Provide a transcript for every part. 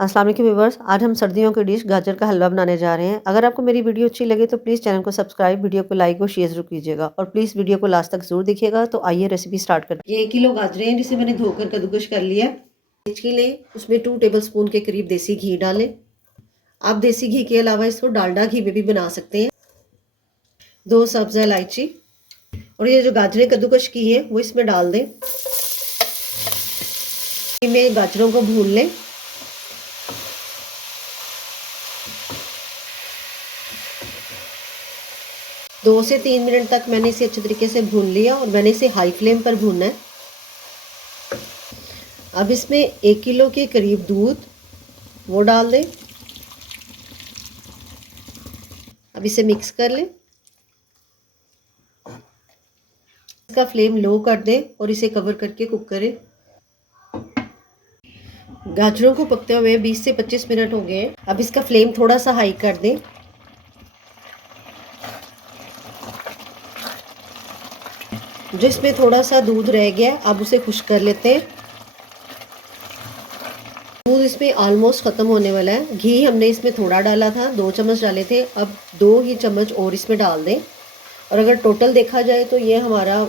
अस्सलाम वालेकुम व्यूअर्स, आज हम सर्दियों की डिश गाजर का हलवा बनाने जा रहे हैं। अगर आपको मेरी वीडियो अच्छी लगे तो प्लीज़ चैनल को सब्सक्राइब, वीडियो को लाइक और शेयर ज़रूर कीजिएगा और प्लीज़ वीडियो को लास्ट तक ज़रूर देखिएगा। तो आइए रेसिपी स्टार्ट करते हैं। ये 1 किलो गाजरें हैं जिसे मैंने धोकर कद्दूकश कर लिया। के लिए उसमें 2 टेबलस्पून के करीब देसी घी डालें। आप देसी घी के अलावा इसको डालडा घी में भी बना सकते हैं। 2 सब्ज़ इलायची और ये जो गाजरें कद्दूकश की है वो इसमें डाल दें। में गाजरों को भून लें। दो से 3 मिनट तक मैंने इसे अच्छे तरीके से भून लिया और मैंने इसे हाई फ्लेम पर भूनना है। अब इसमें 1 किलो के करीब दूध वो डाल दें। अब इसे मिक्स कर लें। इसका फ्लेम लो कर दें और इसे कवर करके कुक करें। गाजरों को पकते हुए 20 से 25 मिनट हो गए। अब इसका फ्लेम थोड़ा सा हाई कर दें। जिसमें थोड़ा सा दूध रह गया अब उसे खुश्क कर लेते हैं। दूध इसमें ऑलमोस्ट ख़त्म होने वाला है। घी हमने इसमें थोड़ा डाला था, 2 चम्मच डाले थे, अब 2 ही चम्मच और इसमें डाल दें। और अगर टोटल देखा जाए तो ये हमारा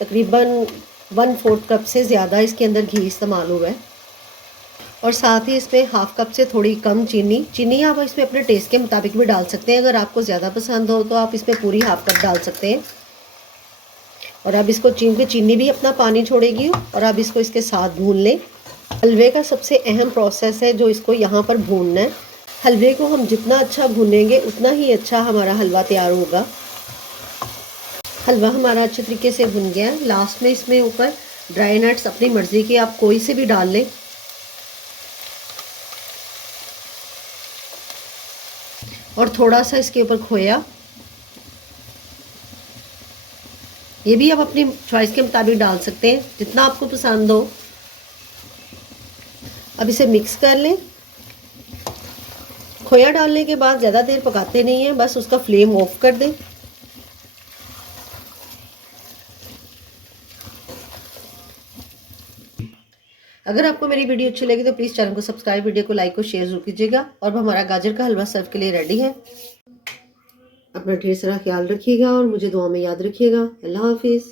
तकरीबन 1/4 कप से ज़्यादा इसके अंदर घी इस्तेमाल हुआ है। और साथ ही इसमें हाफ कप से थोड़ी कम चीनी आप इसमें अपने टेस्ट के मुताबिक भी डाल सकते हैं। अगर आपको ज़्यादा पसंद हो तो आप इसमें पूरी हाफ कप डाल सकते हैं। और अब इसको चीनी भी अपना पानी छोड़ेगी और अब इसको इसके साथ भून लें। हलवे का सबसे अहम प्रोसेस है जो इसको यहाँ पर भूनना है। हलवे को हम जितना अच्छा भूनेंगे उतना ही अच्छा हमारा हलवा तैयार होगा। हलवा हमारा अच्छे तरीके से भुन गया है। लास्ट में इसमें ऊपर ड्राई नट्स अपनी मर्ज़ी के आप कोई से भी डाल लें। और थोड़ा सा इसके ऊपर खोया, ये भी आप अपनी चॉइस के मुताबिक डाल सकते हैं जितना आपको पसंद हो। अब इसे मिक्स कर लें। खोया डालने के बाद ज़्यादा देर पकाते नहीं हैं, बस उसका फ्लेम ऑफ कर दें। अगर आपको मेरी वीडियो अच्छी लगी तो प्लीज़ चैनल को सब्सक्राइब, वीडियो को लाइक और शेयर जरूर कीजिएगा। और हमारा गाजर का हलवा सर्व के लिए रेडी है। अपना ढेर सारा ख्याल रखिएगा और मुझे दुआ में याद रखिएगा। अल्लाह हाफिज़।